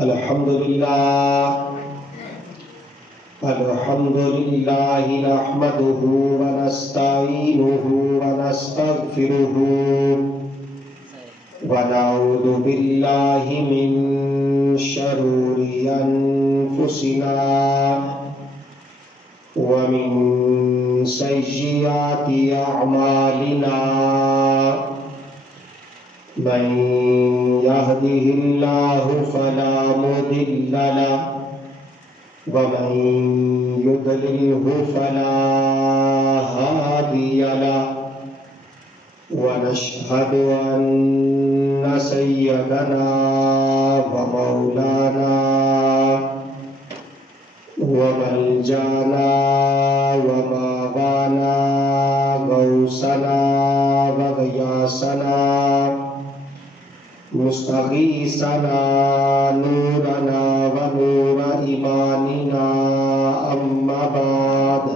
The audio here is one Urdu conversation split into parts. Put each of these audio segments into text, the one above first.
الحمد لله نحمده ونستعينه ونستغفره ونعوذ بالله من شرور أنفسنا ومن سيئات أعمالنا من يهده الله فلا مضل له ومن يضلله فلا هادي له ونشهد أن سيدنا ومولانا وملجانا وماوانا غوثنا وغياثنا مستغيثنا نورنا ونور إيماننا أما بعد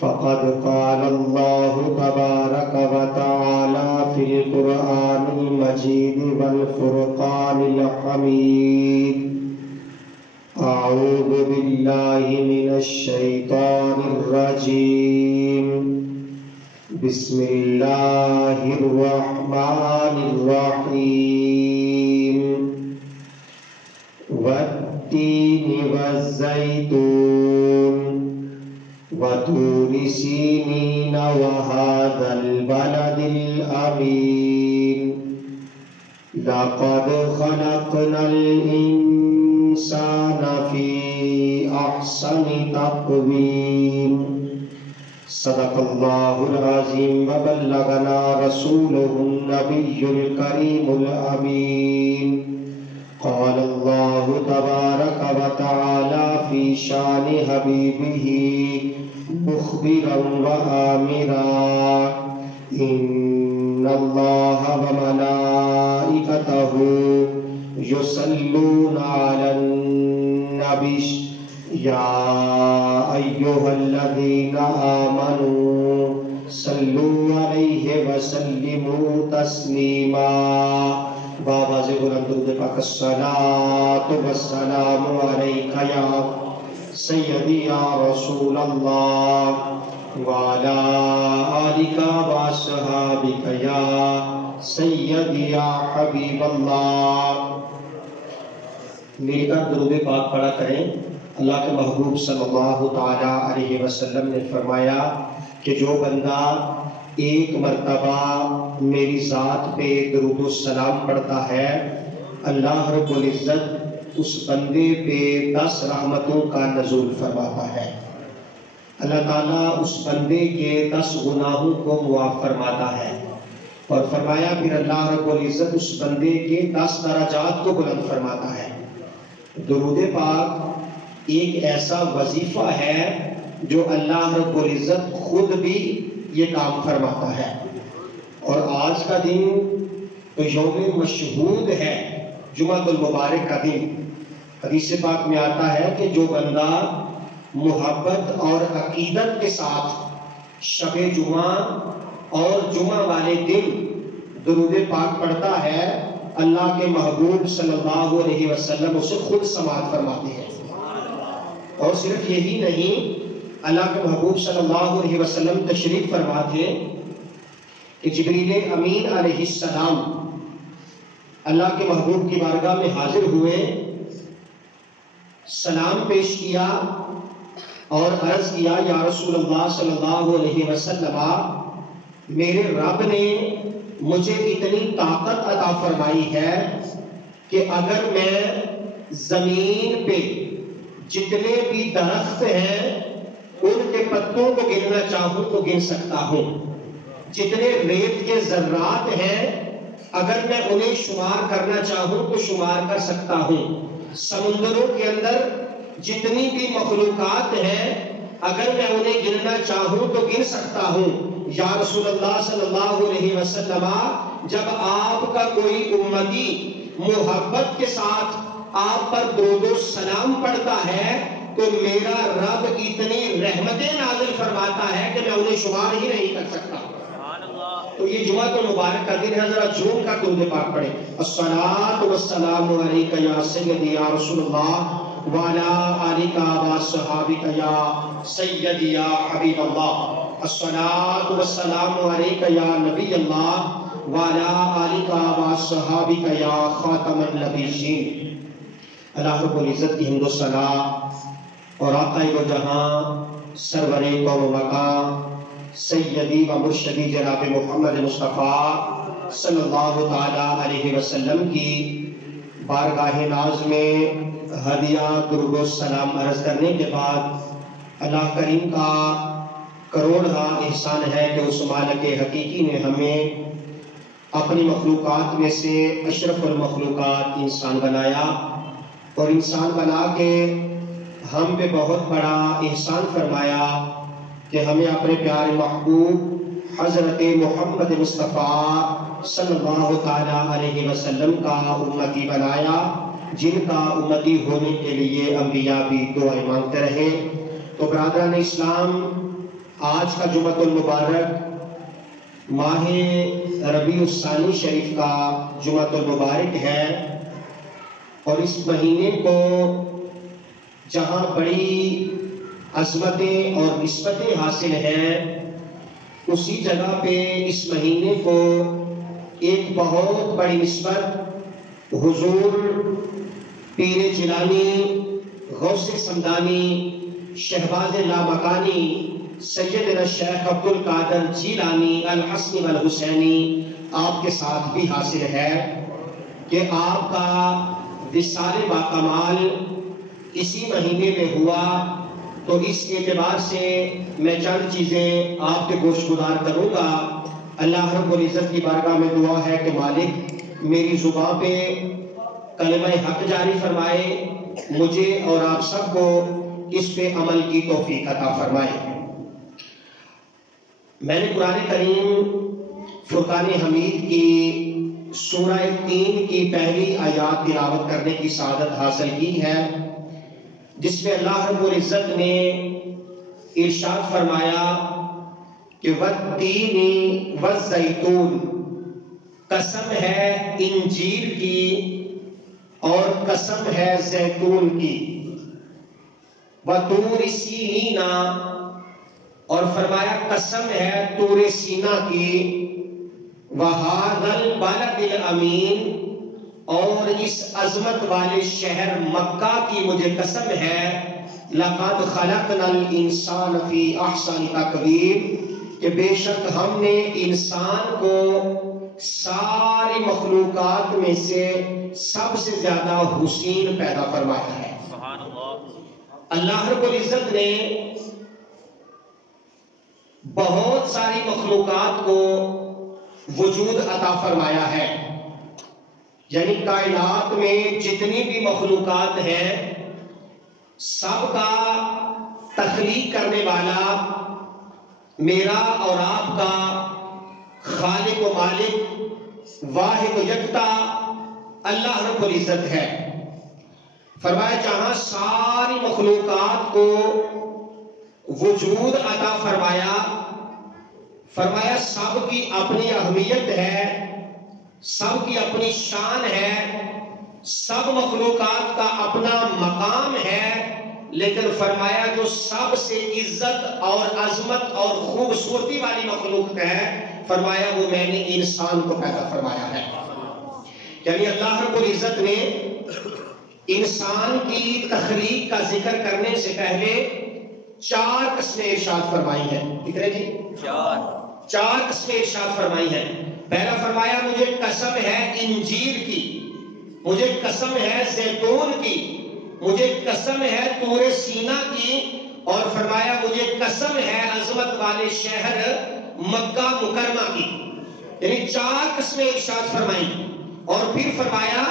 فقد قال الله تبارك وتعالى في القرآن المجيد والفرقان الحميد أعوذ بالله من الشيطان الرجيم بسم الله الرحمن الرحيم والتين والزيتون وطور سينين وهذا البلد الأمين لقد خلقنا الإنسان في أحسن تقويم صدق الله العظيم وبلغنا رسوله النبي الكريم الأمين قال الله تبارك وتعالى في شان حبيبه مخبرا وآمرا إن الله وملائكته يصلون على النبي يا أيها الذين آمنوا صلوا عليه وسلموا تسليما بابا سے بلند درود پاک الصلاۃ والسلام علیک یا سیدی یا رسول اللہ وعلی آلک واصحابک یا سیدی یا حبیب اللہ. مل کر درود پاک پڑھا کریں. اللہ کے محبوب صلی اللہ تعالی علیہ وسلم نے فرمایا کہ جو بندہ ایک مرتبہ میری ذات پہ درود و سلام پڑھتا ہے اللہ رب العزت اس بندے پہ 10 رحمتوں کا نزول فرماتا ہے. اللہ تعالیٰ اس بندے کے 10 گناہوں کو معاف فرماتا ہے اور فرمایا پھر اللہ رب العزت اس بندے کے 10 درجات کو بلند فرماتا ہے. درود پاک ایک ایسا وظیفہ ہے جو اللہ رب العزت خود بھی یہ کام فرماتا ہے. اور آج کا دن تو یوم مشہود ہے، جمعہ المبارک کا دن. حدیث پاک میں آتا ہے کہ جو بندہ محبت اور عقیدت کے ساتھ شب جمعہ اور جمعہ والے دن درود پاک پڑھتا ہے اللہ کے محبوب صلی اللہ علیہ وسلم اسے خود سماعت فرماتے ہیں. اور صرف یہی نہیں، اللہ کے محبوب صلی اللہ علیہ وسلم تشریف فرماتے کہ جبریل امین علیہ السلام اللہ کے محبوب کی بارگاہ میں حاضر ہوئے، سلام پیش کیا اور عرض کیا یا رسول اللہ صلی اللہ علیہ وسلم میرے رب نے مجھے اتنی طاقت عطا فرمائی ہے کہ اگر میں زمین پہ جتنے بھی درخت ہیں ان کے پتوں کو گننا چاہوں تو گن سکتا ہوں، جتنے ریت کے ذرات ہیں اگر میں انہیں شمار کرنا چاہوں تو شمار کر سکتا ہوں، سمندروں کے اندر جتنی بھی مخلوقات ہیں اگر میں انہیں گننا چاہوں تو گن سکتا ہوں. یا رسول اللہ صلی اللہ علیہ وسلم جب آپ کا کوئی امتی محبت کے ساتھ آپ پر درود و سلام پڑھتا ہے تو میرا رب اتنی رحمتیں نازل فرماتا ہے کہ میں انہیں شمار ہی نہیں کر سکتا. تو یہ جمعۃ المبارک کا دن ہے، ذرا جھوم کر درود پاک پڑھیں. الصلاۃ والسلام علیک یا سیدی یا رسول اللہ وعلی آلک واصحابک یا سیدی یا حبیب اللہ. الصلاۃ والسلام علیک یا نبی اللہ وعلی آلک واصحابک یا خاتم النبیین. اللہ رب العزت کی حمد و ثنا اور آقا و جہاں سرور قوم و مقام سیدی و مرشدی جناب محمد مصطفیٰ صلی اللہ تعالی علیہ وسلم کی بارگاہ ناز میں ہدیہ درود و سلام عرض کرنے کے بعد اللہ کریم کا کروڑا احسان ہے کہ اس مالک حقیقی نے ہمیں اپنی مخلوقات میں سے اشرف المخلوقات انسان بنایا، اور انسان بنا کے ہم پہ بہت بڑا احسان فرمایا کہ ہمیں اپنے پیارے محبوب حضرت محمد مصطفیٰ صلی اللہ تعالی علیہ وسلم کا امتی بنایا، جن کا امتی ہونے کے لیے انبیاء بھی دعائیں مانگتے رہے. تو برادران اسلام، آج کا جمعۃ المبارک ماہ ربیع الثانی شریف کا جمعۃ المبارک ہے، اور اس مہینے کو جہاں بڑی عظمتیں اور نسبتیں حاصل ہیں، اسی جگہ پہ اس مہینے کو ایک بہت بڑی نسبت حضور پیر جیلانی غوث سمدانی شہباز لامکانی سیدنا شیخ عبد القادر جیلانی الحسنی والحسینی آپ کے ساتھ بھی حاصل ہے کہ آپ کا وصال باکمال اسی مہینے میں ہوا. تو اس اعتبار سے میں چند چیزیں آپ کے گوش گزار کروں گا. اللہ رب العزت کی بارگاہ میں دعا ہے کہ مالک میری زبان پہ کلمہ حق جاری فرمائے، مجھے اور آپ سب کو اس پہ عمل کی توفیق عطا فرمائے. میں نے قرآن کریم فرقان حمید کی سورہ 3 کی پہلی آیات تلاوت کرنے کی سعادت حاصل کی ہے، جس میں اللہ رب العزت نے ارشاد فرمایا کہ والتین والزیتون، قسم ہے انجیر کی اور قسم ہے زیتون کی، وطور سینینا، اور فرمایا قسم ہے طور سینا کی، وَهَذَا الْبَلَدِ الْأَمِينَ، اور اس عظمت والے شہر مکہ کی مجھے قسم ہے، لَقَدْ خَلَقْنَا الْإِنسَانَ فِي أَحْسَنِ تَقْوِيمٍ، کہ بے شک ہم نے انسان کو ساری مخلوقات میں سے سب سے زیادہ حسین پیدا فرمایا ہے. اللہ رب العزت نے بہت ساری مخلوقات کو وجود عطا فرمایا ہے، یعنی کائنات میں جتنی بھی مخلوقات ہیں سب کا تخلیق کرنے والا میرا اور آپ کا خالق و مالک واحد و یکتا اللہ رب العزت ہے. فرمایا جہاں ساری مخلوقات کو وجود عطا فرمایا، فرمایا سب کی اپنی اہمیت ہے، سب کی اپنی شان ہے، سب مخلوقات کا اپنا مقام ہے، لیکن فرمایا جو سب سے عزت اور عظمت اور خوبصورتی والی مخلوق ہے، فرمایا وہ میں نے انسان کو پیدا فرمایا ہے. یعنی اللہ رب العزت نے انسان کی تخلیق کا ذکر کرنے سے پہلے 4 قسمیں ارشاد فرمائی ہیں. ٹھیک ہے جی، 4 قسمیں ارشاد فرمائی ہیں. پہلا فرمایا مجھے قسم ہے انجیر کی، مجھے قسم ہے زیتون کی، مجھے قسم ہے طور سینا کی، اور فرمایا مجھے قسم ہے عظمت والے شہر مکہ مکرمہ کی. یعنی 4 قسمیں ارشاد فرمائی. اور پھر فرمایا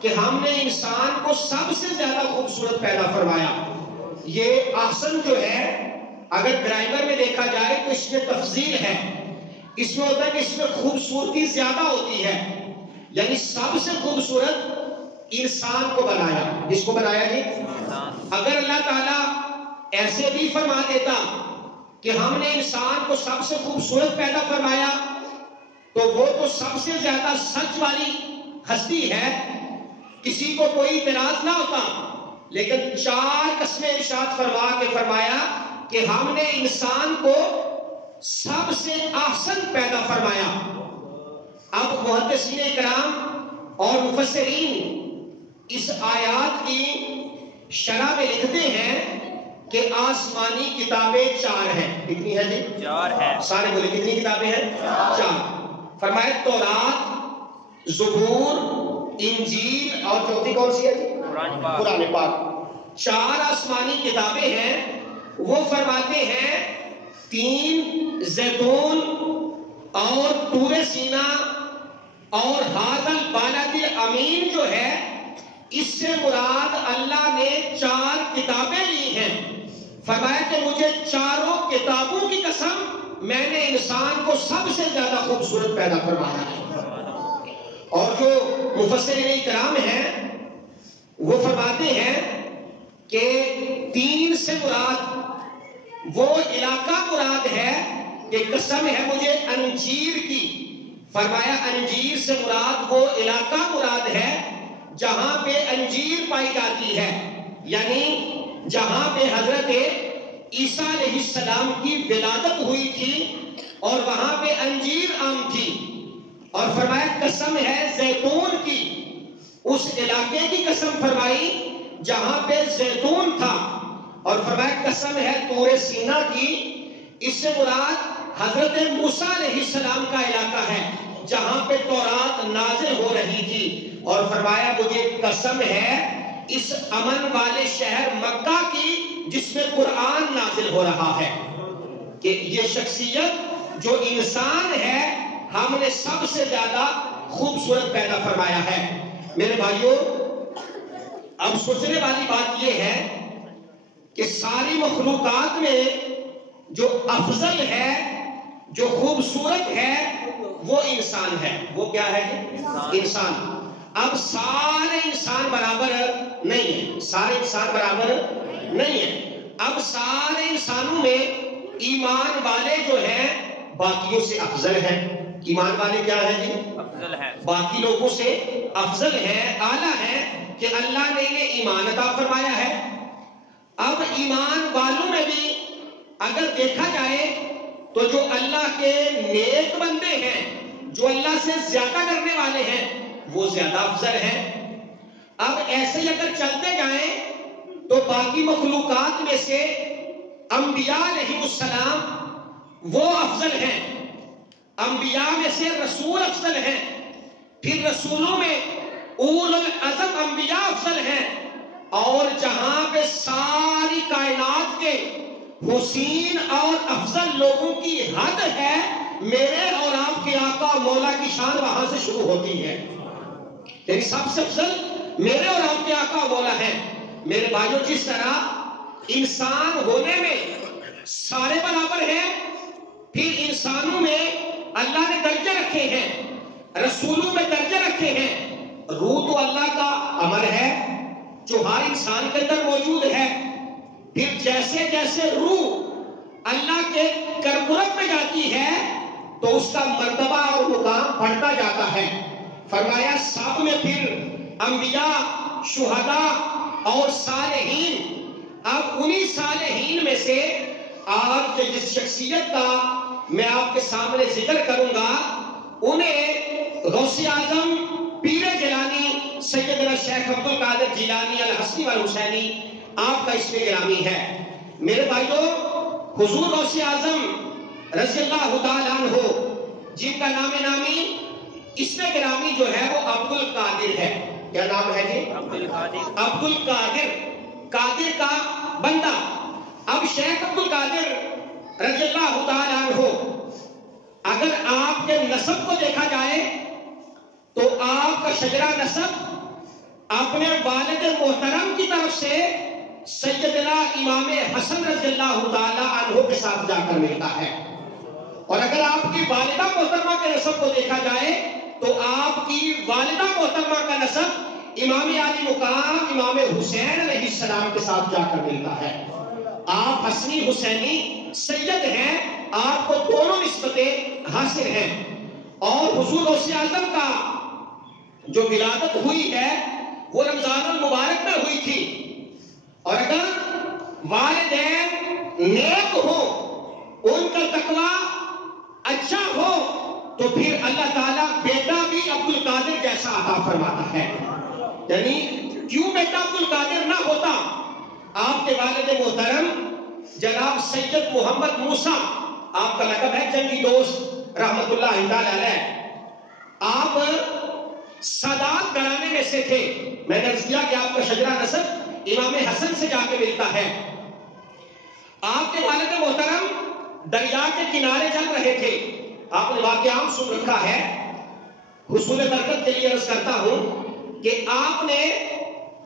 کہ ہم نے انسان کو سب سے زیادہ خوبصورت پیدا فرمایا. یہ احسن جو ہے اگر گرامر میں دیکھا جائے تو اس میں تفضیل ہے، اس میں ہوتا ہے کہ اس میں خوبصورتی زیادہ ہوتی ہے، یعنی سب سے خوبصورت انسان کو بنایا. اس کو بنایا جی. اگر اللہ تعالیٰ ایسے بھی فرما دیتا کہ ہم نے انسان کو سب سے خوبصورت پیدا فرمایا تو وہ تو سب سے زیادہ سچ والی ہستی ہے، کسی کو کوئی اعتراض نہ ہوتا، لیکن 4 قسمیں ارشاد فرما کے فرمایا کہ ہم نے انسان کو سب سے احسن پیدا فرمایا۔ اب محدثین کرام اور مفسرین اس آیات کی شرح میں لکھتے ہیں کہ آسمانی کتابیں 4 ہیں۔ کتنی ہیں جی؟ 4 ہیں۔ سارے بولے کتنی کتابیں ہیں؟ 4۔ فرمایا تورات، زبور، انجیل اور چوتھی کون سی ہے جی؟ قرآن پاک۔ 4 آسمانی کتابیں ہیں۔ وہ فرماتے ہیں 3 زیتون اور طور سینا اور ھذا البلد الامین جو ہے، اس سے مراد اللہ نے 4 کتابیں لی ہیں۔ فرمایا کہ مجھے 4 کتابوں کی قسم، میں نے انسان کو سب سے زیادہ خوبصورت پیدا فرمایا ہے۔ اور جو مفسرین کرام ہیں وہ فرماتے ہیں کہ 3 سے مراد وہ علاقہ مراد ہے کہ قسم ہے مجھے انجیر کی۔ فرمایا انجیر سے مراد وہ علاقہ مراد ہے جہاں پہ انجیر پائی جاتی ہے، یعنی جہاں پہ حضرت عیسیٰ علیہ السلام کی ولادت ہوئی تھی اور وہاں پہ انجیر عام تھی۔ اور فرمایا قسم ہے زیتون کی، اس علاقے کی قسم فرمائی جہاں پہ زیتون تھا۔ اور فرمایا قسم ہے طور سینا کی، اس سے مراد حضرت موسیٰ علیہ السلام کا علاقہ ہے جہاں پہ تورات نازل ہو رہی تھی۔ اور فرمایا مجھے قسم ہے اس امن والے شہر مکہ کی جس میں قرآن نازل ہو رہا ہے، کہ یہ شخصیت جو انسان ہے ہم نے سب سے زیادہ خوبصورت پیدا فرمایا ہے۔ میرے بھائیوں، اب سوچنے والی بات یہ ہے کہ ساری مخلوقات میں جو افضل ہے، جو خوبصورت ہے، وہ انسان ہے۔ وہ کیا ہے؟ انسان۔ اب سارے انسان برابر نہیں ہیں، سارے انسان برابر نہیں ہیں۔ اب سارے انسانوں میں ایمان والے جو ہیں باقیوں سے افضل ہیں۔ ایمان والے کیا ہیں جی؟ افضل ہیں، باقی لوگوں سے افضل ہیں، اعلیٰ ہیں، کہ اللہ نے انہیں ایمان عطا فرمایا ہے۔ اب ایمان والوں میں بھی اگر دیکھا جائے تو جو اللہ کے نیک بندے ہیں، جو اللہ سے زیادہ ڈرنے والے ہیں، وہ زیادہ افضل ہیں۔ اب ایسے ہی اگر چلتے جائیں تو باقی مخلوقات میں سے انبیاء علیہ السلام وہ افضل ہیں، انبیاء میں سے رسول افضل ہیں، پھر رسولوں میں اول العزم انبیاء افضل ہیں، اور جہاں پہ ساری کائنات کے حسین اور افضل لوگوں کی حد ہے، میرے اور آپ کے آقا مولا کی شان وہاں سے شروع ہوتی ہے۔ یعنی سب سے افضل میرے اور آپ کے آقا مولا ہے۔ میرے بھائیوں، جس طرح انسان ہونے میں سارے برابر ہیں، پھر انسانوں میں اللہ نے درجے رکھے ہیں، رسولوں میں درجے رکھے ہیں۔ روح تو اللہ کا امر ہے جو ہر انسان کے اندر موجود ہے، پھر جیسے جیسے روح اللہ کے قرب میں جاتی ہے تو اس کا مرتبہ اور مقام بڑھتا جاتا ہے۔ فرمایا سب میں پھر انبیاء، شہداء اور صالحین۔ اب انہی صالحین میں سے آج جس شخصیت کا میں آپ کے سامنے ذکر کروں گا، انہیں غوث اعظم پیر جیلانی سیدنا شیخ عبد القادر جیلانی الحسنی والحسینی آپ کا اسم گرامی ہے۔ میرے بھائیوں، حضور غوث اعظم رضی اللہ تعالیٰ عنہ، جن کا نام نامی اسم گرامی جو ہے وہ عبد القادر ہے۔ کیا نام ہے جی؟ عبد القادر۔ عبد القادر، قادر کا بندہ۔ اب شیخ عبد القادر رضی اللہ تعالیٰ عنہ، اگر آپ کے نسب کو دیکھا جائے تو آپ کا شجرہ نسب اپنے والد محترم کی طرف سے سیدنا امام حسن رضی اللہ تعالیٰ عنہ کے ساتھ جا کر ملتا ہے، اور اگر آپ کی والدہ محترمہ کے نسب کو دیکھا جائے تو آپ کی والدہ محترمہ کا نسب امام علی مقام امام حسین علیہ السلام کے ساتھ جا کر ملتا ہے۔ آپ حسنی حسینی سید ہیں، آپ کو دونوں نسبتیں حاصل ہیں۔ اور حضور غوث اعظم کا جو ولادت ہوئی ہے وہ رمضان المبارک میں ہوئی تھی، اور اگر والدین نیک ہو، ان کا تقوی اچھا ہو، تو پھر اللہ تعالیٰ بیٹا بھی عبد القادر جیسا عطا فرماتا ہے۔ یعنی کیوں بیٹا عبد القادر نہ ہوتا؟ آپ کے والد محترم جناب سید محمد موسیٰ، آپ کا لقب ہے جنگی دوست رحمت اللہ تعالی علیہ، آپ سادات گھرانے میں سے تھے۔ میں نے عرض کیا کہ آپ کا شجرہ نسب امام حسن سے جا کے ملتا ہے۔ آپ کے والد محترم دریا کے کنارے چل رہے تھے، آپ نے واقعہ عام سن رکھا ہے، حصول برکت کے لیے عرض کرتا ہوں کہ آپ نے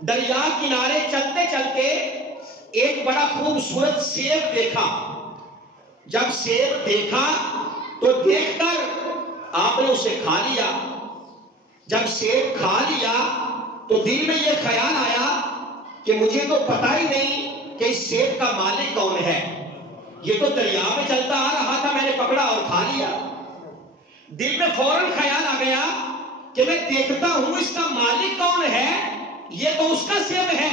دریا کنارے چلتے چلتے ایک بڑا خوبصورت سیب دیکھا۔ جب سیب دیکھا تو دیکھ کر آپ نے اسے کھا لیا۔ جب سیب کھا لیا تو دل میں یہ خیال آیا کہ مجھے تو پتہ ہی نہیں کہ اس سیب کا مالک کون ہے، یہ تو دریا میں چلتا آ رہا تھا، میں نے پکڑا اور کھا لیا۔ دل میں فوراً خیال آ گیا کہ میں دیکھتا ہوں اس کا مالک کون ہے، یہ تو اس کا سیب ہے،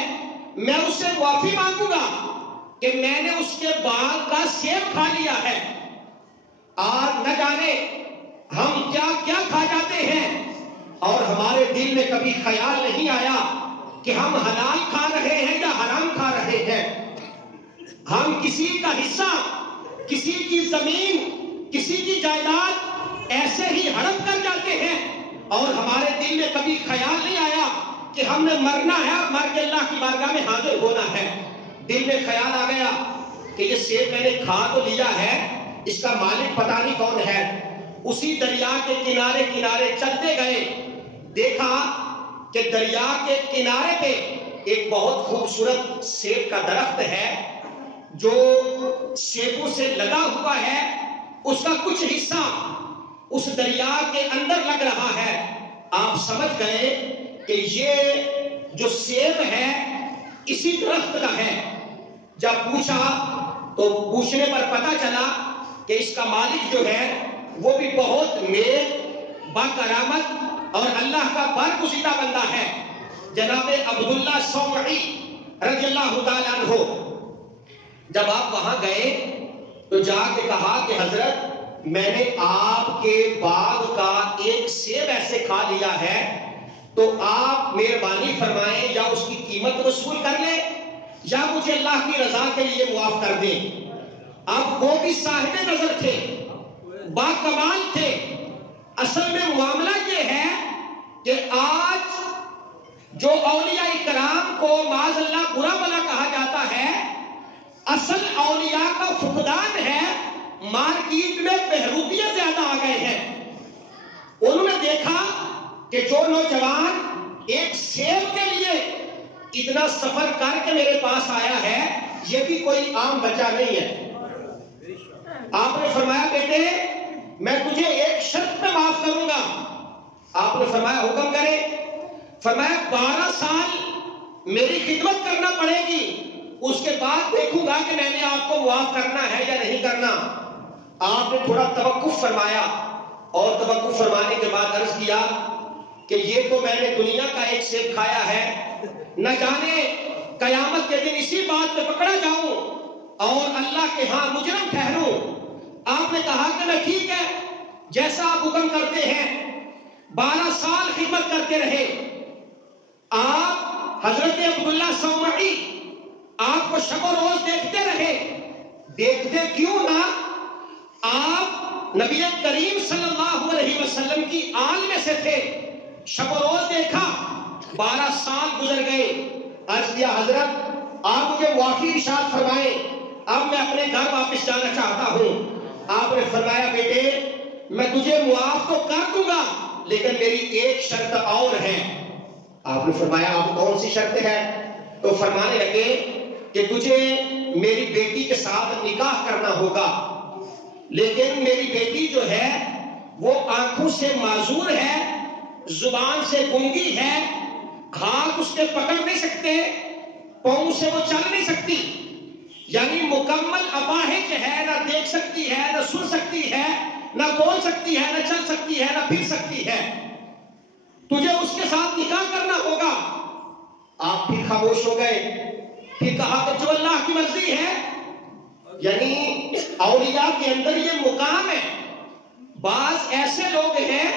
میں اس سے معافی مانگوں گا کہ میں نے اس کے باغ کا سیب کھا لیا ہے۔ آج نہ جانے ہم کیا کیا کھا جاتے ہیں اور ہمارے دل میں کبھی خیال نہیں آیا کہ ہم حلال کھا رہے ہیں یا حرام کھا رہے ہیں۔ ہم کسی کا حصہ، کسی کی زمین، کسی کی جائیداد ایسے ہی ہڑپ کر جاتے ہیں اور ہمارے دل میں کبھی خیال نہیں آیا کہ ہم نے مرنا ہے اور مر کے اللہ کی بارگاہ میں حاضر ہونا ہے۔ دل میں خیال آ گیا کہ یہ سیب میں نے کھا تو لیا ہے، اس کا مالک پتہ نہیں کون ہے۔ اسی دریا کے کنارے کنارے چلتے گئے، دیکھا کہ دریا کے کنارے پہ ایک بہت خوبصورت سیب کا درخت ہے جو سیبوں سے لگا ہوا ہے، اس کا کچھ حصہ اس دریا کے اندر لگ رہا ہے۔ آپ سمجھ گئے کہ یہ جو سیب ہے اسی درخت کا ہے۔ جب پوچھا تو پوچھنے پر پتہ چلا کہ اس کا مالک جو ہے وہ بھی بہت نیک، با کرامت اور اللہ کا برگزیدہ بندہ ہے، جناب عبداللہ صومعی رضی اللہ تعالیٰ عنہ۔ جب آپ وہاں گئے تو جا کے کہا کہ حضرت میں نے آپ کے باغ کا ایک سیب ایسے کھا لیا ہے، تو آپ مہربانی فرمائیں یا اس کی قیمت وصول کر لیں یا مجھے اللہ کی رضا کے لیے معاف کر دیں۔ اب وہ بھی صاحب نظر تھے، با کمال تھے۔ اصل میں معاملہ یہ ہے کہ آج جو اولیاء کرام کو معاذ اللہ برا بلا کہا جاتا ہے، اصل اولیاء کا فقدان ہے۔ مارکیٹ میں بہروپیے زیادہ آ گئے ہیں۔ انہوں نے دیکھا کہ جو نوجوان ایک سیب کے لیے اتنا سفر کر کے میرے پاس آیا ہے، یہ بھی کوئی عام بچہ نہیں ہے۔ آپ نے فرمایا بیٹے میں تجھے ایک شرط پہ معاف کروں گا۔ آپ نے فرمایا حکم کرے۔ فرمایا 12 سال میری خدمت کرنا پڑے گی، اس کے بعد دیکھوں گا کہ میں نے آپ کو معاف کرنا ہے یا نہیں کرنا۔ آپ نے تھوڑا توقف فرمایا اور توقف فرمانے کے بعد عرض کیا کہ یہ تو میں نے دنیا کا ایک سیب کھایا ہے، نہ جانے قیامت کے دن اسی بات پہ پکڑا جاؤں اور اللہ کے ہاں مجرم ٹھہروں۔ آپ نے کہا کہ نہ ٹھیک ہے، جیسا آپ حکم کرتے ہیں۔ 12 سال خدمت کرتے رہے۔ آپ حضرت عبداللہ صومعی آپ کو شب و روز دیکھتے رہے۔ دیکھتے کیوں نہ، آپ نبی کریم صلی اللہ علیہ وسلم کی آل میں سے تھے، شب و روز دیکھا۔ 12 سال گزر گئے۔ عرض کیا حضرت آپ مجھے معافی ارشاد فرمائیں، اب میں اپنے گھر واپس جانا چاہتا ہوں۔ آپ نے فرمایا بیٹے میں تجھے معاف تو کر دوں گا لیکن میری ایک شرط اور ہے۔ آپ نے فرمایا آپ کون سی شرط ہے؟ تو فرمانے لگے کہ تجھے میری بیٹی کے ساتھ نکاح کرنا ہوگا، لیکن میری بیٹی جو ہے وہ آنکھوں سے معذور ہے، زبان سے گونگی ہے، ہاتھ اس کے پکڑ نہیں سکتے، پاؤں سے وہ چل نہیں سکتی، یعنی مکمل اپاہج ہے، نہ دیکھ سکتی ہے نہ سن سکتی ہے، نہ بول سکتی ہے، نہ چل سکتی ہے، نہ پھر سکتی ہے، تجھے اس کے ساتھ نکاح کرنا ہوگا۔ آپ پھر خاموش ہو گئے، پھر کہا کہ جو اللہ کی مرضی ہے۔ یعنی اولیاء کے اندر یہ مقام ہے۔ بعض ایسے لوگ ہیں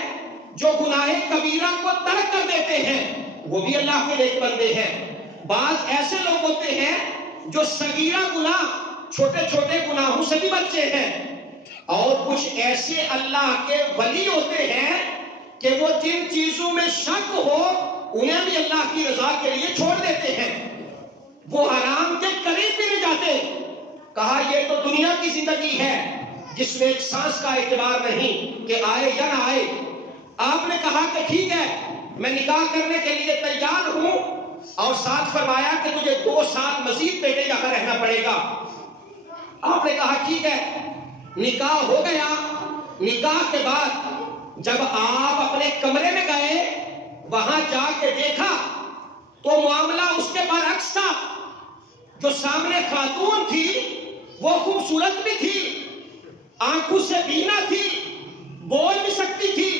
جو گناہ کبیرہ کو ترک کر دیتے ہیں، وہ بھی اللہ کے نیک بندے ہیں۔ بعض ایسے لوگ ہوتے ہیں جو صغیرہ گناہ، چھوٹے چھوٹے گناہوں سے بھی بچے ہیں، اور کچھ ایسے اللہ کے ولی ہوتے ہیں کہ وہ جن چیزوں میں شک ہو انہیں بھی اللہ کی رضا کے لیے چھوڑ دیتے ہیں، وہ حرام کے قریب بھی نہیں جاتے۔ کہا یہ تو دنیا کی زندگی ہے جس میں ایک سانس کا اعتبار نہیں کہ آئے یا نہ آئے۔ آپ نے کہا کہ ٹھیک ہے میں نکاح کرنے کے لیے تیار ہوں، اور ساتھ فرمایا کہ تجھے 2 سال مزید بیٹے یہاں رہنا پڑے گا۔ آپ نے کہا ٹھیک ہے، نکاح ہو گیا۔ نکاح کے بعد جب آپ اپنے کمرے میں گئے، وہاں جا کے دیکھا تو معاملہ اس کے برعکس تھا۔ جو سامنے خاتون تھی وہ خوبصورت بھی تھی، آنکھوں سے بینا تھی، بول بھی سکتی تھی،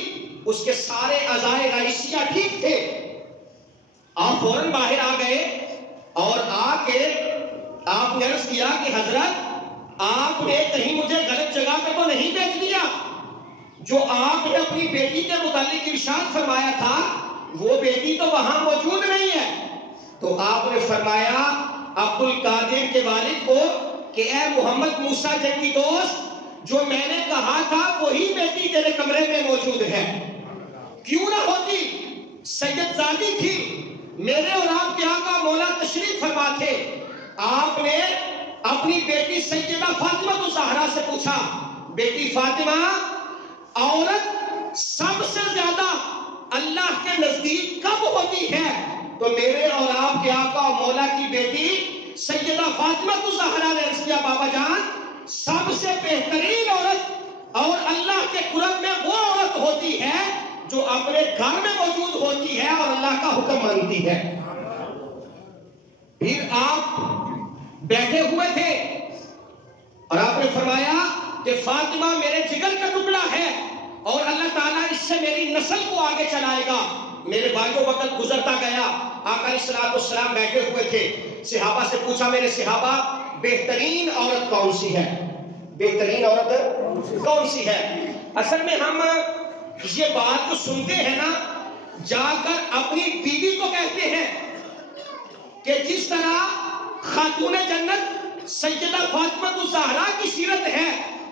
اس کے سارے اعضائے رئیسیہ ٹھیک تھے۔ آپ فوراً باہر آ گئے اور آ کے آپ نے عرض کیا کہ حضرت آپ نے کہیں مجھے غلط جگہ پہ تو نہیں بھیج دیا؟ جو آپ نے اپنی بیٹی کے متعلق ارشاد فرمایا تھا وہ بیٹی تو وہاں موجود نہیں ہے۔ تو آپ نے فرمایا عبد القادر کے والد کو کہ اے محمد موسیٰ جنگی دوست، جو میں نے کہا تھا وہی بیٹی تیرے کمرے میں موجود ہے۔ کیوں نہ ہوتی، سید زادی تھی، میرے اور آپ کے آقا مولا تشریف فرما تھے۔ آپ نے اپنی بیٹی سیدہ فاطمہ الزہرا سے پوچھا، بیٹی فاطمہ، عورت سب سے زیادہ اللہ کے نزدیک کب ہوتی ہے؟ تو میرے اور آپ کے آقا مولا کی بیٹی سیدہ فاطمہ الزہرا نے عرض کیا، بابا جان، سب سے بہترین عورت اور اللہ کے قرب میں وہ عورت ہوتی ہے جو اپنے گھر میں موجود ہوتی ہے اور اللہ کا حکم مانتی ہے۔ پھر آپ بیٹھے ہوئے تھے اور آپ نے فرمایا کہ فاطمہ میرے جگر کا ٹکڑا ہے اور اللہ تعالیٰ اس سے میری نسل کو آگے چلائے گا۔ میرے بھائیوں، وقت گزرتا گیا، آقا علیہ السلام بیٹھے ہوئے تھے۔ صحابہ سے پوچھا، میرے صحابہ، بہترین عورت کون سی ہے؟ بہترین عورت کون سی ہے؟ اصل میں ہم یہ بات تو سنتے ہیں نا، جا کر اپنی بیوی کو کہتے ہیں کہ جس طرح خاتون جنت سیدہ فاطمہ الزہرا کی سیرت ہے،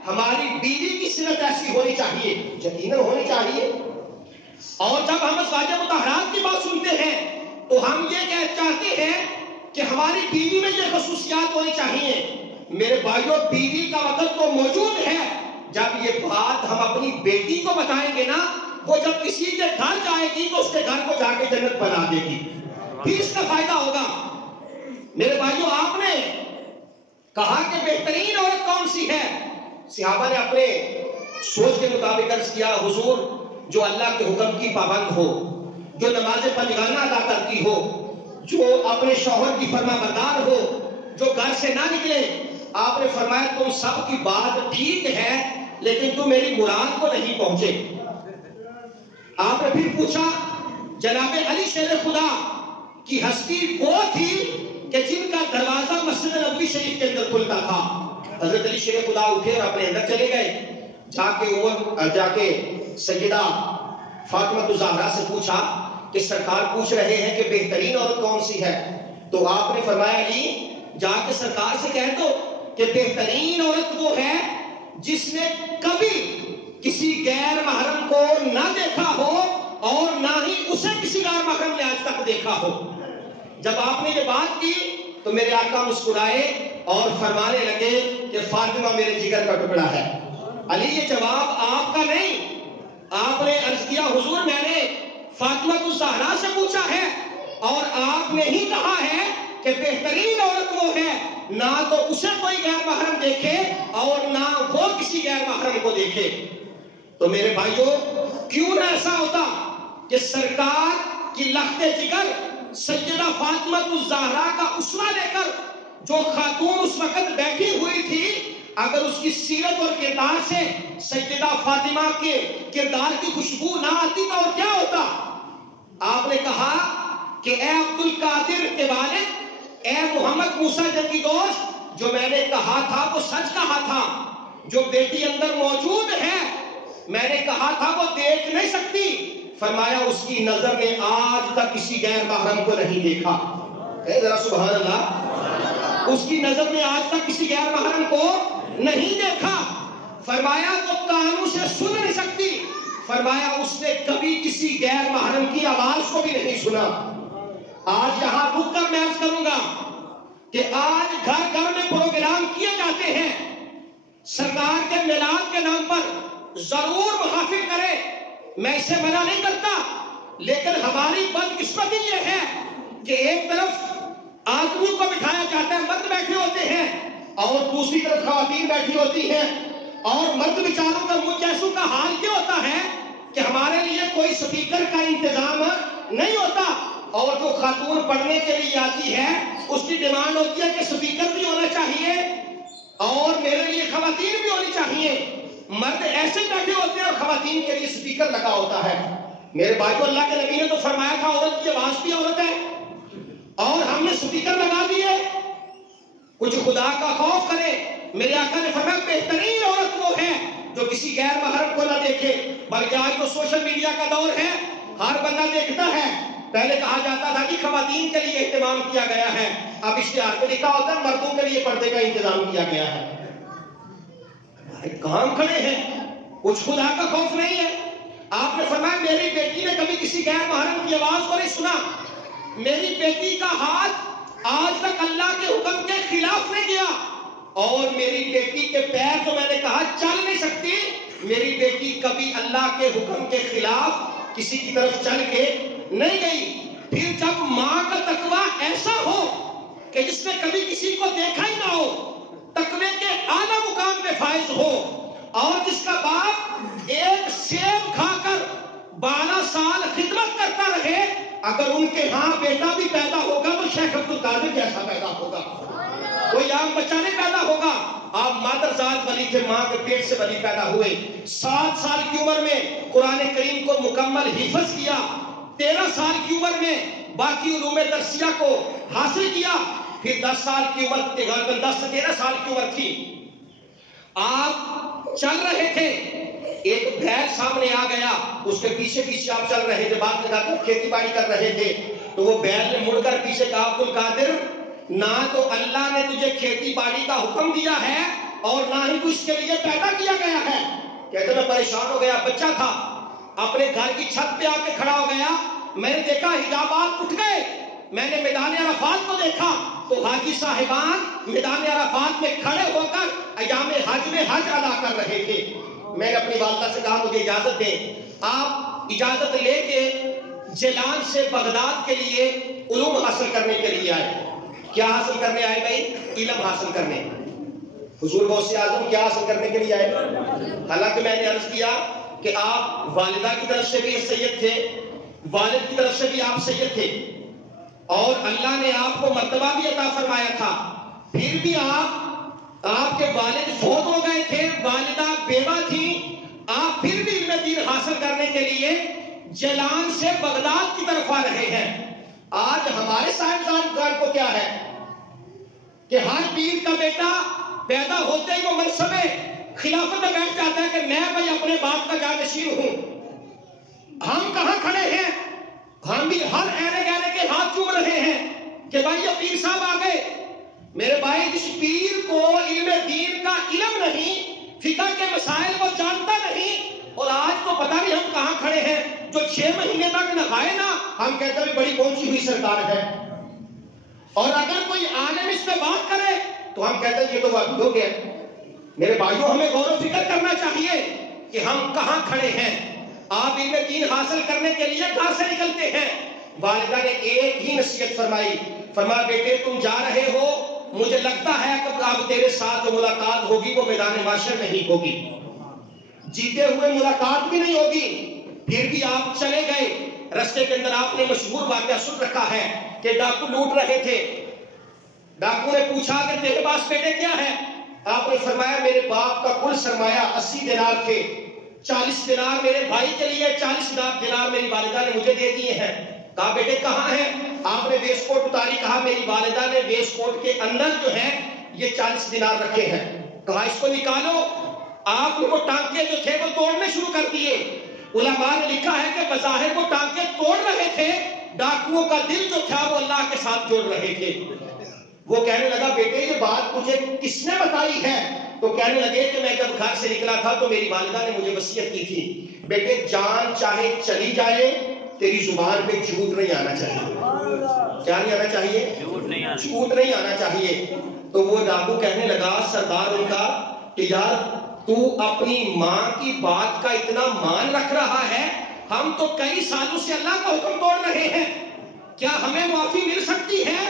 ہماری بیوی کی سیرت ایسی ہونی چاہیے، یقیناً ہونی چاہیے۔ اور جب ہم ازواج مطہرات کی بات سنتے ہیں تو ہم یہ چاہتے ہیں کہ ہماری بیوی میں یہ خصوصیات ہونی چاہیے۔ میرے بھائیوں، بیوی کا وقت تو موجود ہے، جب یہ بات ہم اپنی بیٹی کو بتائیں گے نا، وہ جب کسی کے گھر جائے گی تو اس کے گھر کو جا کے جنت بنا دے گی، پھر اس کا فائدہ ہوگا۔ میرے بھائیوں، آپ نے کہا کہ بہترین عورت کون سی ہے؟ صحابہ نے اپنے سوچ کے مطابق عرض کیا، حضور، جو اللہ کے حکم کی پابند ہو، جو نماز پنجگانہ ادا کرتی ہو، جو اپنے شوہر کی فرما بردار ہو، جو گھر سے نہ نکلے۔ آپ نے فرمایا تم سب کی بات ٹھیک ہے لیکن تم میری مراد کو نہیں پہنچے۔ آپ نے پھر پوچھا، جناب علی شیر خدا کی ہستی وہ تھی کہ جن کا دروازہ مسجد نبوی شریف کے اندر کھلتا تھا۔ حضرت علی شیر خدا اٹھے اور اپنے اندر چلے گئے، جا کے سیدہ فاطمہ الزہرا سے پوچھا کہ سرکار پوچھ رہے ہیں کہ بہترین عورت کون سی ہے؟ تو آپ نے فرمایا، علی، جا کے سرکار سے کہہ دو کہ بہترین عورت وہ ہے جس نے کبھی کسی غیر محرم کو نہ دیکھا ہو اور نہ ہی اسے کسی غیر محرم نے آج تک دیکھا ہو۔ جب آپ نے یہ بات کی تو میرے آقا مسکرائے اور فرمانے لگے کہ فاطمہ میرے جگر کا ٹکڑا ہے۔ علی، یہ جواب آپ کا نہیں، آپ نے عرض کیا، حضور، میں نے فاطمہ الزہرا سے پوچھا ہے اور آپ نے ہی کہا ہے کہ بہترین عورت وہ ہے نہ تو اسے کوئی غیر محرم دیکھے اور نہ وہ کسی غیر محرم کو دیکھے۔ تو میرے بھائیوں، کیوں نہ ایسا ہوتا کہ سرکار کی لخت جگر سیدہ فاطمہ الزہرا کا اسوہ لے کر جو خاتون اس وقت بیٹھی ہوئی تھی، اگر اس کی سیرت اور کردار سے سیدہ فاطمہ کے کردار کی خوشبو نہ آتی تو اور کیا ہوتا؟ آپ نے کہا کہ اے عبد القادر کے والد، اے محمد موسیٰ جنگی دوست، جو میں نے کہا تھا وہ سچ کہا تھا، جو بیٹی اندر موجود ہے میں نے کہا تھا وہ دیکھ نہیں سکتی۔ فرمایا اس کی نظر نے آج تک کسی غیر محرم کو نہیں دیکھا۔ اے ذرا سبحان اللہ، اس کی نظر نے آج تک کسی غیر محرم کو نہیں دیکھا۔ فرمایا وہ کانوں سے سن نہیں سکتی، فرمایا اس نے کبھی کسی غیر محرم کی آواز کو بھی نہیں سنا۔ آج یہاں رک کر میں عرض کروں گا کہ آج گھر گھر میں پروگرام کیے جاتے ہیں، سرکار کے میلاد کے نام پر ضرور محافل کرے، میں اسے منع نہیں کرتا، لیکن ہماری بدقسمتی یہ ہے کہ ایک طرف آدمیوں کو بٹھایا جاتا ہے، مرد بیٹھے ہوتے ہیں، اور دوسری طرف خواتین بیٹھی ہوتی ہیں، اور مرد بیچاروں کا منہ جیسوں کا حال کیا ہوتا ہے کہ ہمارے لیے کوئی سپیکر کا انتظام نہیں ہوتا، اور جو خاتون پڑھنے کے لیے آتی ہے اس کی ڈیمانڈ ہوتی ہے کہ سپیکر بھی ہونا چاہیے اور میرے لیے خواتین بھی ہونی چاہیے۔ مرد ایسے بیٹھے ہوتے ہیں اور خواتین کے لیے سپیکر لگا ہوتا ہے۔ میرے بھائیو، اللہ کے نبی نے تو فرمایا تھا عورت کی آواز بھی عورت ہے، اور ہم نے سپیکر لگا دیے۔ کچھ خدا کا خوف کرے۔ میرے آقا نے فرمایا بہترین عورت وہ ہے جو کسی غیر محرم کو نہ دیکھے، بلکہ آج تو سوشل میڈیا کا دور ہے، ہر بندہ دیکھتا ہے۔ پہلے کہا جاتا تھا کہ خواتین کے لیے اہتمام کیا گیا ہے، اب اشتہار پہ لکھا ہوتا ہے مردوں کے لیے پردے کا انتظام کیا گیا ہے۔ کام کھڑے ہیں، کچھ خدا کا خوف نہیں ہے۔ آپ نے فرمایا میری بیٹی نے کبھی کسی غیر محرم کی آواز کو نہیں سنا، میری بیٹی کا ہاتھ آج تک اللہ کے حکم کے خلاف نہیں گیا، اور میری بیٹی کے پیر تو میں نے کہا چل نہیں سکتی، میری بیٹی کبھی اللہ کے حکم کے خلاف کسی کی طرف چل کے نہیں گئی۔ پھر جب ماں کا تقویٰ ایسا ہو کہ جس نے کبھی کسی کو دیکھا ہی نہ ہو، تقوی کے اعلیٰ مقام پہ فائز ہو، اور جس کا باپ ایک سیب کھا کر 12 سال خدمت کرتا رہے، اگر ان کے ہاں بیٹا بھی پیدا ہوگا تو شیخ عبد القادر جیسا پیدا ہوگا، کوئی عام بچہ نہیں پیدا ہوگا۔ آپ مادر ذات ولی تھے، ماں کے پیٹ سے ولی پیدا ہوئے۔ 7 سال کی عمر میں قرآن کریم کو مکمل حفظ کیا، 13 سال کی عمر میں باقی علوم درسیہ کو حاصل کیا، پھر 10 سال کی عمر، 10 سے 13 سال کی عمر تھی، آپ چل رہے تھے، ایک بھیڑ سامنے آ گیا، اس کے پیچھے پیچھے آپ چل رہے تھے، بات لگا کر کھیتی باڑی کر رہے تھے، تو وہ بھیڑ نے مڑ کر پیچھے کہا عبد القادر، نہ تو اللہ نے تجھے کھیتی باڑی کا حکم دیا ہے اور نہ ہی اس کے لیے پیدا کیا گیا ہے۔ کہتے میں پریشان ہو گیا، بچہ تھا، اپنے گھر کی چھت پہ آ کے کھڑا ہو گیا، میں نے دیکھا حجابات اٹھ گئے، میں نے میدان عرفات کو دیکھا تو حاجی صاحبان میدان عرفات میں کھڑے ہو کر ایام حج میں حج ادا کر رہے تھے۔ میں نے اپنی والدہ سے کہا مجھے اجازت دیں، آپ اجازت لے کے جیلان سے بغداد کے لیے علوم حاصل کرنے کے لیے آئے۔ کیا حاصل کرنے آئے بھائی؟ علم حاصل کرنے۔ حضور غوث اعظم کیا حاصل کرنے کے لیے آئے؟ حالانکہ میں نے عرض کیا کہ آپ والدہ کی طرف سے بھی سید تھے، والد کی طرف سے بھی آپ سید تھے، اور اللہ نے آپ کو مرتبہ بھی عطا فرمایا تھا، پھر بھی آپ کے والد فوت ہو گئے تھے، والدہ بیوہ تھی، آپ پھر بھی علم دین حاصل کرنے کے لیے جیلان سے بغداد کی طرف آ رہے ہیں۔ آج ہمارے صاحبزادگان کو کیا ہے کہ ہر پیر کا بیٹا پیدا ہوتے ہی وہ منصب خلافت میں بیٹھ جاتا ہے کہ میں بھائی اپنے باپ کا جانشین ہوں۔ ہم کہاں کھڑے ہیں؟ ہم بھی ہر اینے گہنے کے ہاتھ چوم رہے ہیں کہ بھائی یہ پیر صاحب آ گئے۔ میرے بھائی، جس پیر کو علم دین کا علم نہیں، فقہ کے مسائل کو جانتا نہیں، اور آج تو پتہ نہیں ہم کہاں کھڑے ہیں، جو 6 مہینے تک نہائے نا، ہم کہتے ہیں بڑی پہنچی ہوئی سرکار ہے، اور اگر کوئی عالم اس پہ بات کرے تو ہم کہتے ہیں یہ تو وہابی ہو گیا۔ میرے بھائیوں، ہمیں غور و فکر کرنا چاہیے کہ ہم کہاں کھڑے ہیں۔ آپ علم دین حاصل کرنے کے لیے گھر سے نکلتے ہیں، والدہ نے ایک ہی نصیحت فرمائی، فرمایا بیٹے تم جا رہے ہو، مجھے لگتا ہے کہ اب تیرے ساتھ جو ملاقات ہوگی وہ میدان معاشر نہیں ہوگی، جیتے ہوئے ملاقات بھی نہیں ہوگی۔ پھر بھی آپ چلے گئے، رستے کے اندر آپ نے مشہور واقعہ سن رکھا ہے کہ ڈاکو لوٹ رہے تھے، ڈاکو نے پوچھا کہ تیرے پاس بیٹے کیا ہے؟ آپ نے فرمایا میرے باپ کا کل سرمایہ 80 دینار تھے، 40 دینار میرے بھائی کے لیے، 40 دینار میری والدہ نے مجھے دے دیے ہیں۔ کہا بیٹے کہاں ہیں؟ آپ نے ویسٹ کوٹ اتاری، کہا میری والدہ نے ویسٹ کوٹ کے اندر جو ہے یہ 40 دینار رکھے ہیں۔ کہا اس کو نکالو۔ آپ نے وہ ٹانکے جو تھے وہ توڑنے شروع کر دیے۔ علماء نے لکھا ہے کہ بظاہر وہ ٹانکے توڑ رہے تھے، ڈاکوؤں کا دل جو تھا وہ اللہ کے ساتھ جوڑ رہے تھے۔ وہ کہنے لگا بیٹے یہ بات مجھے کس نے بتائی ہے؟ تو کہنے لگے کہ میں جب گھر سے نکلا تھا تو میری والدہ نے مجھے وصیت کی تھی، بیٹے جان چاہے چلی جائے تیری زبان پہ جھوٹ نہیں آنا چاہیے۔ کیا نہیں آنا چاہیے؟ جھوٹ نہیں آنا چاہیے۔ تو وہ ڈاکو کہنے لگا سردار ان کا کہ یار تو اپنی ماں کی بات کا اتنا مان رکھ رہا ہے، ہم تو کئی سالوں سے اللہ کا حکم توڑ رہے ہیں، کیا ہمیں معافی مل سکتی ہے؟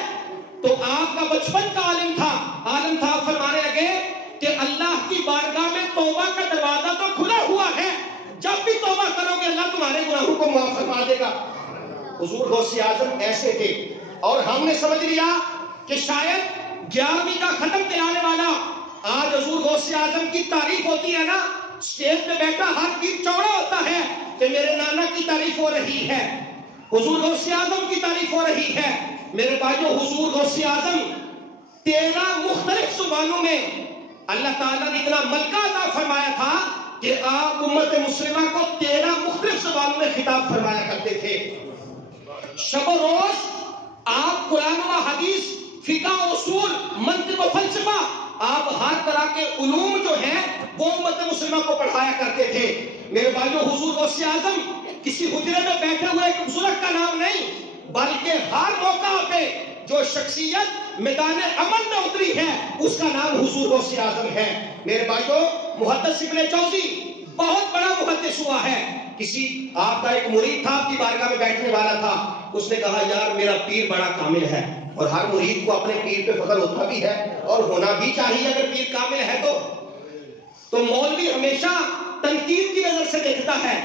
تو آپ کا بچپن کا عالم تھا، فرمانے لگے کہ اللہ کی بارگاہ میں توبہ کا دروازہ تو کھلا ہوا ہے، جب بھی توبہ کرو گے اللہ تمہارے گناہوں کو معاف فرما دے گا۔ حضور غوث اعظم ایسے تھے، اور ہم نے سمجھ لیا کہ شاید 11ویں کا ختم کرانے والا آج حضور غوث اعظم کی تعریف ہوتی ہے نا، اسٹیج پہ بیٹھا ہر پیر چوڑا ہوتا ہے کہ میرے نانا کی تعریف ہو رہی ہے، حضور غوث اعظم کی تعریف ہو رہی ہے۔ میرے بھائیو حضور غوث اعظم 13 مختلف زبانوں میں اللہ تعالیٰ نے اتنا ملکہ عطا فرمایا تھا کہ آپ امت مسلمہ کو 13 مختلف زبانوں میں خطاب فرمایا کرتے تھے۔ شب و روز آپ قرآن و حدیث، فقہ و اصول، منطق و فلسفہ، آپ ہر طرح کے علوم جو ہیں وہ امت مسلمہ کو پڑھایا کرتے تھے۔ میرے بھائیو حضور غوث اعظم کسی حجرے میں بیٹھے ہوئے ایک بزرگ کا نام نہیں، بلکہ ہر موقع پہ جو شخصیت میدان عمل میں اتری ہے اس کا نام حضور غوث اعظم ہے۔ میرے بھائیو محدث ابن جوزی بہت بڑا محدث ہوا ہے۔ کسی آپ کا ایک مرید تھا، آپ کی بارگاہ میں بیٹھنے والا تھا، اس نے کہا یار میرا پیر بڑا کامل ہے، اور ہر مرید کو اپنے پیر پہ فخر ہوتا بھی ہے اور ہونا بھی چاہیے اگر پیر کامل ہے تو مولوی ہمیشہ تنقید کی نظر سے دیکھتا ہے،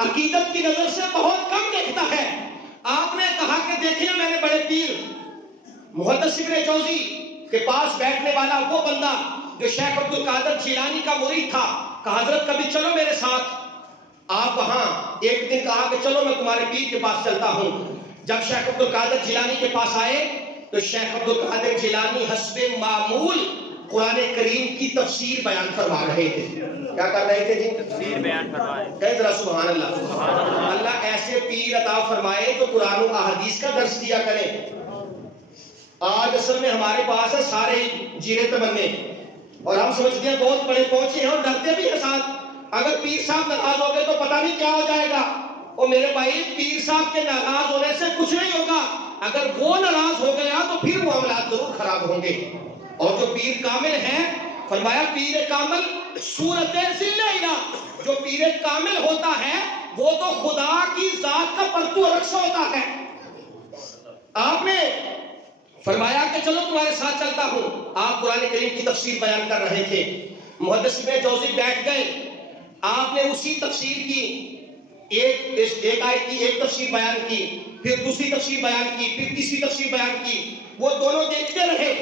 عقیدت کی نظر سے بہت کم دیکھتا ہے۔ آپ نے کہا کہ دیکھیں میں نے بڑے پیر محدث ابن جوزی کے پاس بیٹھنے والا وہ بندہ جو شیخ عبد القادر جیلانی کا مرید تھا، کہا حضرت کبھی چلو میرے ساتھ۔ آپ وہاں ایک دن کہا کہ چلو میں تمہارے پیر کے پاس چلتا ہوں۔ جب شیخ عبد القادر جیلانی کے پاس آئے تو شیخ عبد القادر جیلانی حسب معمول قرآن کریم کی تفسیر بیان فرما رہے تھے۔ کیا کر رہے تھے جی؟ تفسیر بیان فرما رہے تھے۔ کہہ ذرا سبحان اللہ۔ اللہ ایسے پیر عطا فرمائے تو قرآن و احادیث کا درس دیا کریں۔ آج اصل میں ہمارے پاس ہے سارے جیرے تمنے، اور ہم سمجھتے ہیں بہت بڑے پہنچے ہیں اور ڈرتے بھی ہیں ساتھ، اگر پیر صاحب ناراض ہو گئے تو پتہ نہیں کیا ہو جائے گا۔ اور میرے بھائی پیر صاحب کے ناراض ہونے سے کچھ نہیں ہوگا، اگر وہ ناراض ہو گیا تو پھر معاملات ضرور خراب ہوں گے۔ اور جو پیر کامل ہیں، فرمایا پیر کامل صورت ذل الہ، جو پیر کامل ہوتا ہے وہ تو خدا کی ذات کا پرتو رقص ہوتا ہے۔ آپ نے فرمایا کہ چلو تمہارے ساتھ چلتا ہوں۔ آپ قرآن کریم کی تفسیر بیان کر رہے تھے، محدث ابن جوزی بیٹھ گئے، آپ نے اسی تفسیر کی ایک آیت کی ایک تفسیر بیان کی، پھر دوسری تفسیر بیان کی، پھر تیسری تفسیر بیان کی، وہ دونوں دیکھتے رہے۔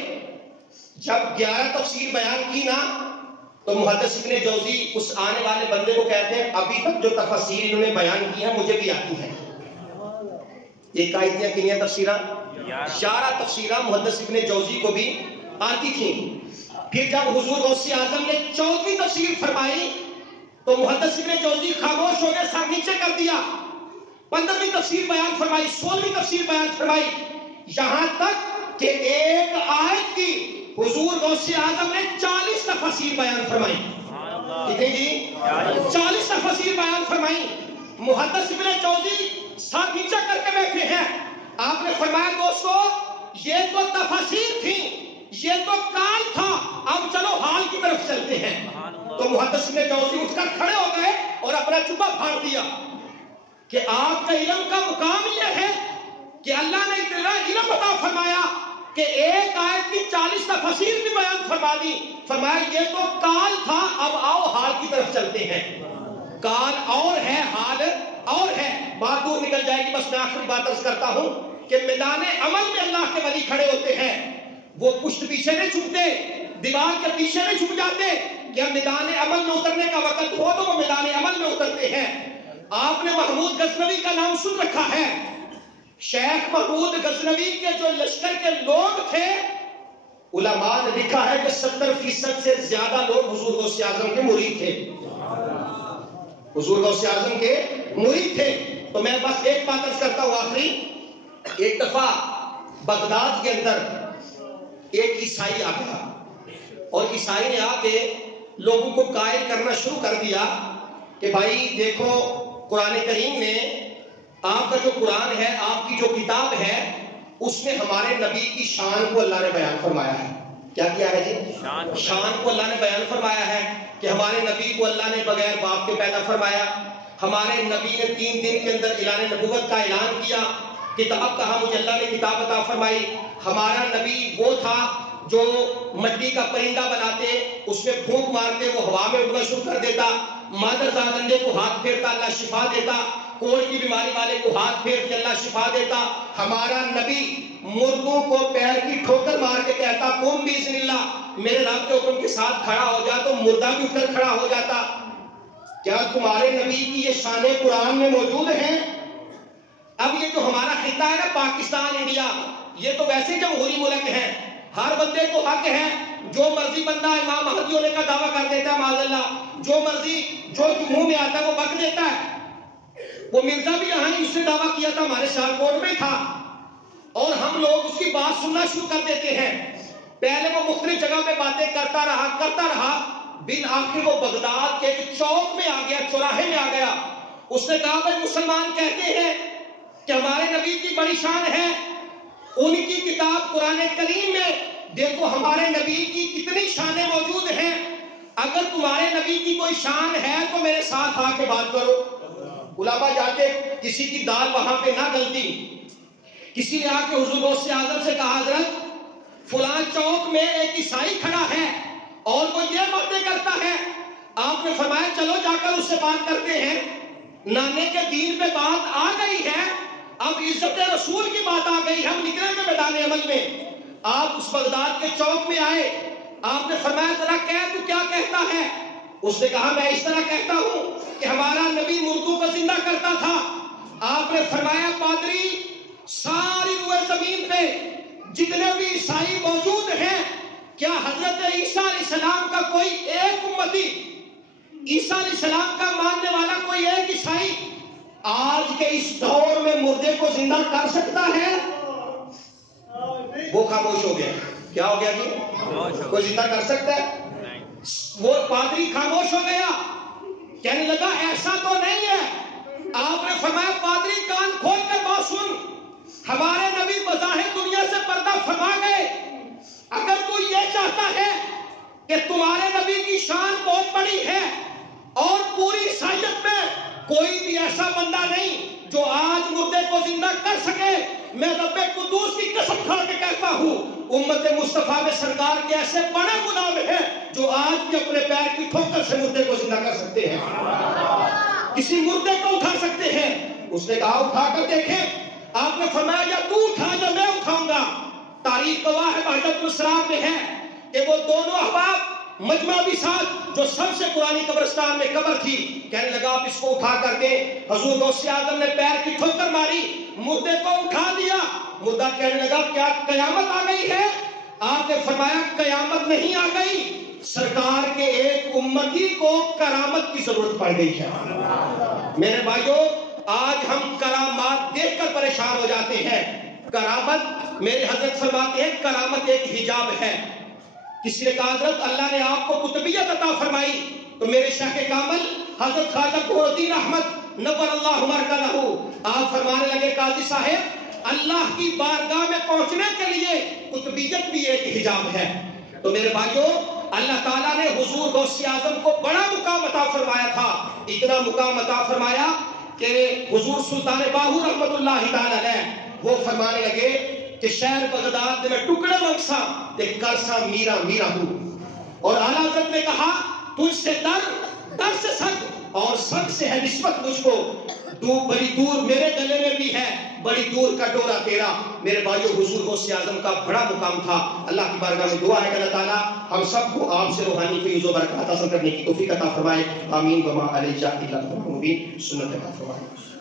جب 11 تفسیر بیان کی نا تو محدث ابن جوزی اس آنے والے بندے کو کہتے ہیں ابھی تک جو تفسیر انہوں نے بیان کی ہیں مجھے بھی آتی ہیں۔ ایک آیتیں کنیاں تفسیرہ 11 تفسیرہ محدث ابن جوزی کو بھی آتی تھیں۔ پھر جب حضور غوث اعظم نے 14ویں تفسیر فرمائی تو محدث ابن جوزی خاموش ہو گئے، سر نیچے کر دیا۔ 15ویں تفسیر بیان فرمائی، 16ویں تفسیر بیان فرمائی، یہاں تک کہ ایک آیت کی حضور غوث اعظم نے 40 تفسیر بیان فرمائی۔ کتنی جی؟ 40 تفسیر بیان فرمائی۔ محدث ابن جوزی سر نیچے کر کے بیٹھے ہیں۔ آپ نے فرمایا دوستو یہ تو تفسیر تھی، یہ تو کال تھا، اب چلو حال کی طرف چلتے ہیں۔ تو محدث ابن جوزی اٹھ کر کھڑے ہو گئے اور اپنا جبہ پھاڑ دیا کہ آپ کا علم کا مقام یہ ہے کہ اللہ نے اتنا علم عطا فرمایا کہ ایک آیت کی 40 تفسیر بھی بیان فرما دی۔ فرمایا یہ تو کال تھا، اب آؤ حال کی طرف چلتے ہیں۔ کال اور ہے، حال اور ہے، بات دور نکل جائے گی۔ بس میں آخری بات عرض کرتا ہوں کہ میدان عمل میں اللہ کے ولی کھڑے ہوتے ہیں، وہ پشت پیچھے نہیں چھپتے، دیوار کے پیچھے نہیں چھپ جاتے کہ اب میدان عمل میں اترنے کا وقت ہو تو وہ میدان عمل میں اترتے ہیں۔ آپ نے محمود غزنوی کا نام سن رکھا ہے۔ شیخ محمود غزنوی کے جو لشکر کے لوگ تھے، علماء نے لکھا ہے کہ 70% سے زیادہ لوگ حضور غوث اعظم کے مرید تھے، حضور غوث اعظم کے مرید تھے۔ تو میں بس ایک بات عرض کرتا ہوں آخری، ایک دفعہ بغداد کے اندر ایک عیسائی آ گیا، اور عیسائی نے آ کے لوگوں کو قائل کرنا شروع کر دیا کہ بھائی دیکھو قرآن کریم نے، آپ کا جو قرآن ہے، آپ کی جو کتاب ہے، اس میں ہمارے نبی کی شان کو اللہ نے بیان فرمایا ہے۔ کیا کیا ہے جی؟ شان کو اللہ نے بیان فرمایا ہے کہ ہمارے نبی کو اللہ نے بغیر باپ کے پیدا فرمایا، ہمارے نبی نے 3 دن کے اندر اعلان نبوت کا اعلان کیا، کتاب کہا مجھے اللہ نے کتاب عطا فرمائی، ہمارا نبی وہ تھا جو مٹی کا پرندہ بناتے، اس میں پھونک مارتے وہ ہوا میں اڑنا شروع کر دیتا، مادر زادندے کو ہاتھ پھیرتا اللہ شفا دیتا، کوڑ کی بیماری والے کو ہاتھ پھیر کے اللہ شفا دیتا، ہمارا نبی مردوں کو پیر کی ٹھوکر مار کے کہتا قم باذن اللہ، میرے رب کے حکم کے ساتھ کھڑا ہو جا، تو مردہ بھی اٹھ کر کھڑا ہو جاتا۔ کیا تمہارے نبی کی یہ شانیں قرآن میں موجود ہیں؟ اب یہ جو ہمارا خطہ ہے نا پاکستان انڈیا، یہ تو ویسے جمہوری ملک ہے، ہر بندے کو حق ہے جو مرضی بندہ امام مہدی ہونے کا دعویٰ کر دیتا ہے، معاذ اللہ جو مرضی جو منہ میں آتا ہے وہ بک دیتا ہے۔ وہ مرزا بھی یہاں اس نے دعویٰ کیا تھا، ہمارے سیالکوٹ میں تھا، اور ہم لوگ اس کی بات سننا شروع کر دیتے ہیں۔ پہلے وہ مختلف جگہ پہ باتیں کرتا رہا، بالآخر وہ بغداد کے ایک چوک میں آ گیا، چوراہے میں آ گیا۔ اس نے کہا بھائی مسلمان کہتے ہیں کہ ہمارے نبی کی بڑی شان ہے، ان کی کتاب قرآن کریم میں دیکھو ہمارے نبی کی کتنی شانیں موجود ہیں، اگر تمہارے نبی کی کوئی شان ہے تو میرے ساتھ آ کے بات کرو۔ علماء جاتے، کسی کی دال وہاں پہ نہ گلتی، کسی نے آ کے حضور غوث اعظم سے کہا حضرت فلاں چوک میں ایک عیسائی کھڑا ہے اور وہ یہ باتیں کرتا ہے، آپ نے فرمایا چلو جا کر اس سے بات کرتے ہیں۔ نانے کے دین پہ بات آ گئی ہے، اب عزت رسول کی بات آ گئی، ہم نکلیں گے میدان عمل میں۔ آپ اس بغداد کے چوک میں آئے، آپ نے فرمایا ذرا کہہ تو کیا کہتا ہے؟ اس نے کہا میں اس طرح کہتا ہوں کہ ہمارا نبی مردوں کو زندہ کرتا تھا۔ آپ نے فرمایا پادری ساری روئے زمین پہ جتنے بھی عیسائی موجود ہیں، کیا حضرت عیسیٰ علیہ السلام کا کوئی ایک امتی، عیسیٰ علیہ السلام کا ماننے والا کوئی ایک عیسائی آج کے اس دور میں مردے کو زندہ کر سکتا ہے؟ وہ خاموش ہو گیا۔ کیا ہو گیا جی؟ کوئی زندہ کر سکتا ہے؟ وہ پادری خاموش ہو گیا، کہنے لگا ایسا تو نہیں ہے۔ آپ نے فرمایا پادری کان کھول کر بات سن، ہمارے نبی بظاہر دنیا سے پردہ فرما گئے، اگر تو یہ چاہتا ہے کہ تمہارے نبی کی شان بہت بڑی ہے اور پوری عیسائیت میں کوئی بھی ایسا بندہ نہیں جو آج مردے کو زندہ کر سکے، میں رب قدوس کی قسم کھا کے کہتا ہوں امت مصطفیٰ میں سرکار کے ایسے بڑے غلام ہیں جو آج بھی اپنے پیر کی ٹھوکر سے مردے کو زندہ کر سکتے ہیں، کسی مردے کو اٹھا سکتے ہیں۔ اس نے کہا اٹھا کر دیکھیں۔ آپ نے فرمایا یا تو اٹھا یا میں اٹھاؤں گا۔ تاریخ گواہ ہے، بہجت الاسرار میں ہے کہ وہ دونوں احباب مجمع بھی ساتھ جو سب سے پرانی قبرستان میں قبر تھی، کہنے لگا آپ اس کو اٹھا کر کے، حضور غوث اعظم نے پیر کی ٹھوکر ماری، مردے کو اٹھا دیا۔ مردہ کہنے لگا کیا قیامت آ گئی ہے؟ آپ نے فرمایا قیامت نہیں آ گئی، سرکار کے ایک امتی کو کرامت کی ضرورت پڑ گئی ہے۔ میرے بھائیوں آج ہم کرامات دیکھ کر پریشان ہو جاتے ہیں۔ کرامت، میرے حضرت فرماتے ہیں کرامت ایک حجاب ہے۔ کسی نے کہا حضرت اللہ نے آپ کو قطبیت عطا فرمائی، تو میرے شیخ کامل حضرت خواجہ قمر الدین احمد نور اللہ مرکزہ، آپ فرمانے لگے قاضی صاحب اللہ کی بارگاہ میں پہنچنے کے لیے قطبیت بھی ایک حجاب ہے۔ تو میرے بھائیوں اللہ تعالیٰ نے حضور غوث اعظم کو بڑا مقام عطا فرمایا تھا، اتنا مقام عطا فرمایا کہ حضور سلطان باہو رحمت اللہ تعالیٰ علیہ وہ فرمانے لگے کہ شہر بغداد میں ٹکڑے منگسا تے کرسا میرا میرا ہوں، اور اعلیٰ حضرت نے کہا تجھ سے در سے سگ اور سگ سے ہے نسبت مجھ کو، بڑی دور میرے گلے میں بھی ہے، بڑی دور کا ڈورا تیرا. میرے بھائیو حضور غوث اعظم کا بڑا مقام تھا. اللہ کی بارگاہ میں دعا ہے کہ اللہ تعالیٰ ہم سب کو آپ سے روحانی فیض و برکات حاصل کرنے کی توفیق عطا فرمائے. آمین. وما علینا الا البلاغ المبین. سنت عطا فرمائے.